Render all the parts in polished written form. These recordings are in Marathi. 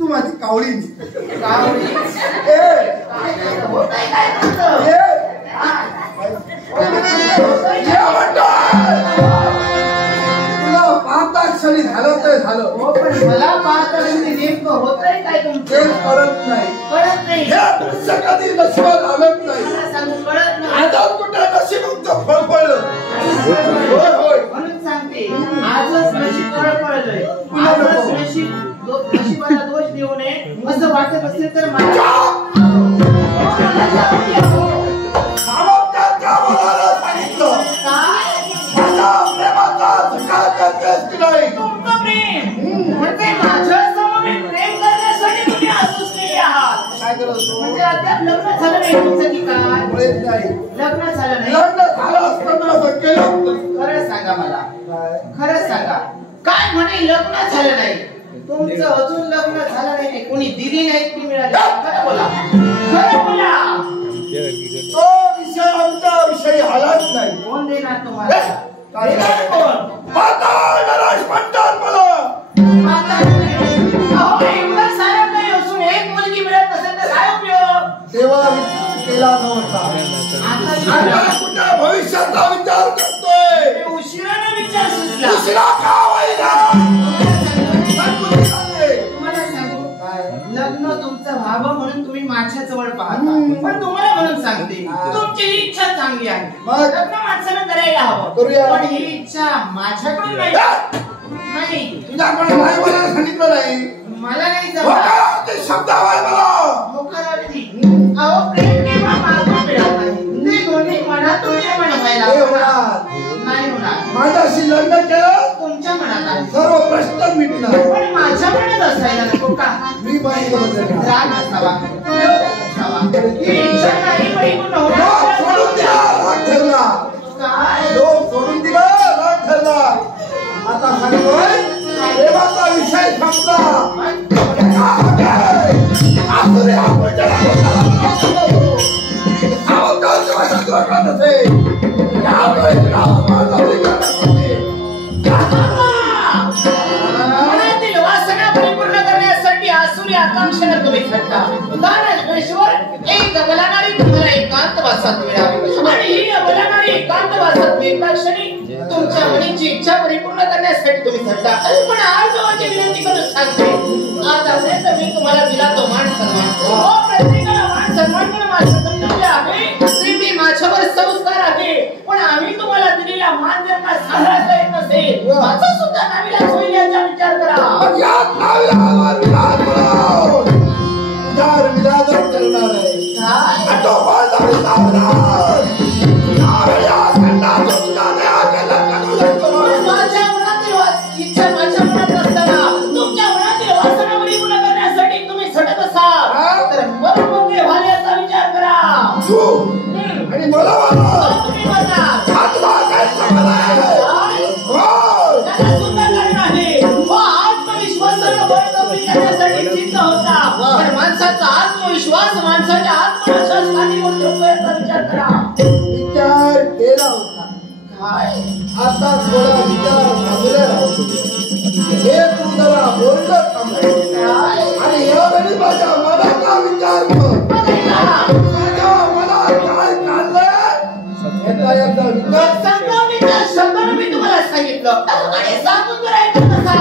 तू माझी कावळी तुला पाहता क्षणी झालं तर झालं पण मला पाहता नेमकं होतंय काय तुमचं कळत नाही कधी नशिबात आलंच नाही आता कुठे नशीब तुमचं फळ पडलं म्हणून सांगते आजच नशीब फळ पडलंय आजच नशिबाला दोष देऊ नये असं वाटत असेल तर खरंच सांगा काय म्हणे लग्न झालं नाही तुमचं अजून लग्न झालं नाही कोणी दिली नाही ती मिळाली खरं बोला तो विषय आमचा विषय आलाच नाही कोण देणार तुम्हाला तेव्हा केला नव्हता भविष्याचा विचार करतोय उशिराने विचार सुचला तुम्हाला सांगू लग्न तुमचं व्हावं म्हणून तुम्ही माझ्या जवळ पाहता पण तुम्हाला म्हणून सांगते तुमची इच्छा चांगली आहे लग्न माणसानं करायला हवं पण ही इच्छा माझ्याकडून नाही तुझ्याकडे नाही मला सांगितलं नाही मला नाही जमत अहो प्रेम केव्हा मागून मिळत नाही ते दोन्ही मनातून प्रेम व्हायला नाही होणार माझ्याशी लग्न केलं तुमच्या मनात आहे सर्व प्रश्न मिटणार पण माझ्या मनात असायला नको का मी बाईला राग नसावा ही इच्छा नाही बाई सोडून दिला राग ठरला काय सोडून दिला राग ठरला आता सांगतोय प्रेमाचा विषय संपला मनातील वासना परिपूर्ण करण्यासाठी आसुरी आकांक्षेला तुम्ही खट्टा दानश्वर एक अबलानारी तुम्हाला एकांतवासात मिळावी आणि ही अबलानारी एकांतवासात मिळता क्षणी तुमच्या मनाची इच्छा परिपूर्ण करण्यासाठी तुम्ही खट्टा पण आज माझी विनंती करून सांगते आतापर्यंत मी तुम्हाला दिला तो मान सन्मान प्रत्येकाला मान सन्मान करून माझं कर्तव्य आहे तुम्ही माझ्यावर संस्कार आहे पण आम्ही तुम्हाला दिलेला मान जर का सांभाळता येत नसेल माझा सुद्धा नावीला होईल याचा विचार करा माझ्या मनातील इच्छा माझ्या मनात असताना तुमच्या मनातील वासना परिपूर्ण करण्यासाठी तुम्ही सटत असाल तर बरोबर व्हाल याचा विचार करा आणि मला तुम्ही म्हणणार सुद्धा कारण आहे आत्मविश्वासाला बळकटी करण्यासाठी सिद्ध होता पण माणसाचा आत्मविश्वास माणसाच्या आत्मविश्वास खाली उतरतो याचा विचार करा विचार केला होता काय आता थोडा विचार बाजूला राहतो हे तू जरा बोललं आणि यावेळी माझ्या मनाचा विचार कर घेतलं आणि सांगून राहिलं कसा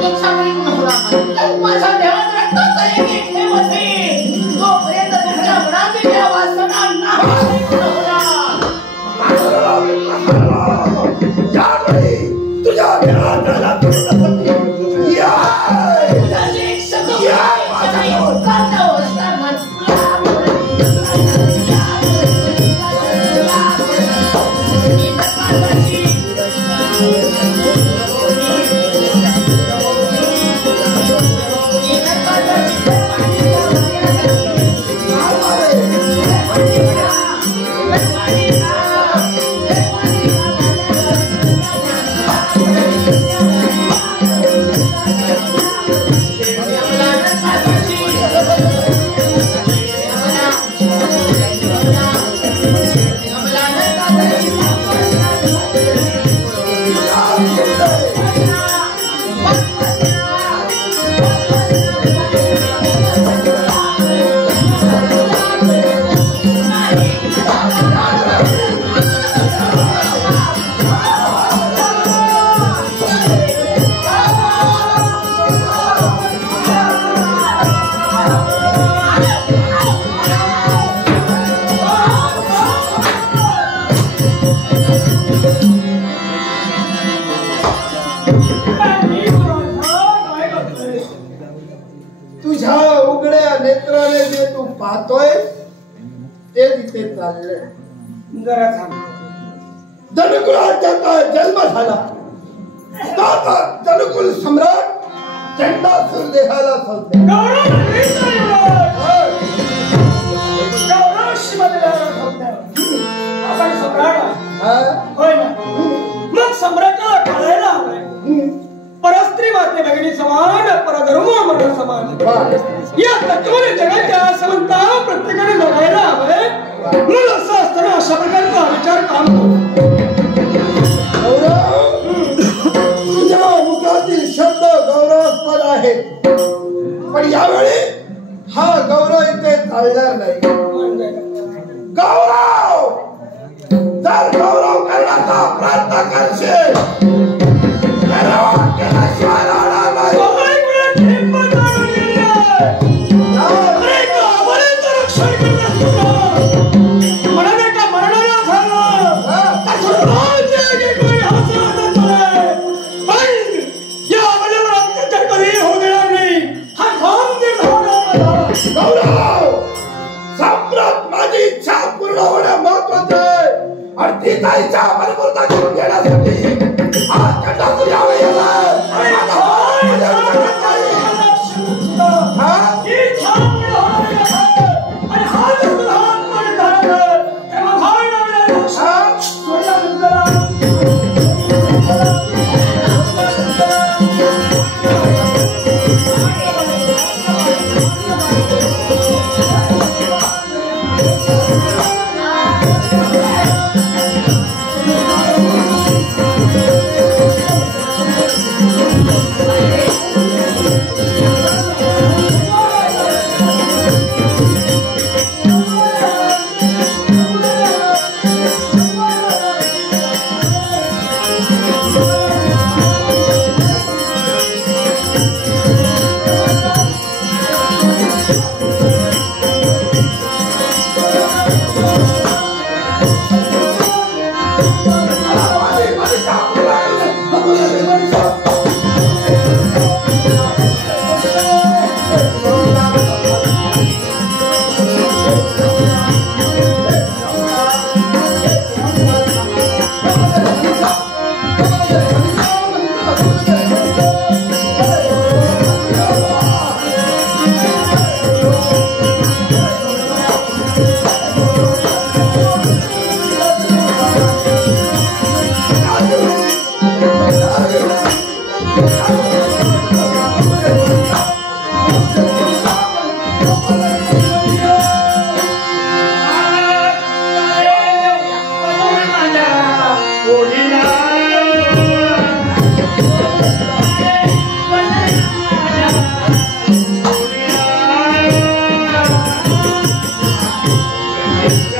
इच्छा होईल नव्हता माझ्या देवात रक्ताचा एक थेंब असेल जोपर्यंत तुझ्या मनातील या वासना नाही तुझ्या उघड्या नेत्राने जे तू पाहतोय ते तिथे चाललंय. धनुकुलाचा जन्म झाला. धनुकुल सम्राट चंडासुर देहाला सोडले. आपण सम्राट होय ना. मग सम्राटाला कळायला हवंय परस्त्री माते भगिनी समान परधर्म मरण समान या तत्वाने जगाच्या समंता प्रत्येकाने लढायला हवंय. म्हणून असं असताना अशा प्रकारचा विचार काम तुझ्या मुखातील शब्द गौरवास्पद आहेत पण यावेळी हा गौरव इथे चालणार नाही. गौरव जर गौरव करण्याचा प्रयत्न करशील इच्छा परिपूर्ण करून घेण्यासाठी आज चंडासुर यावे Yes.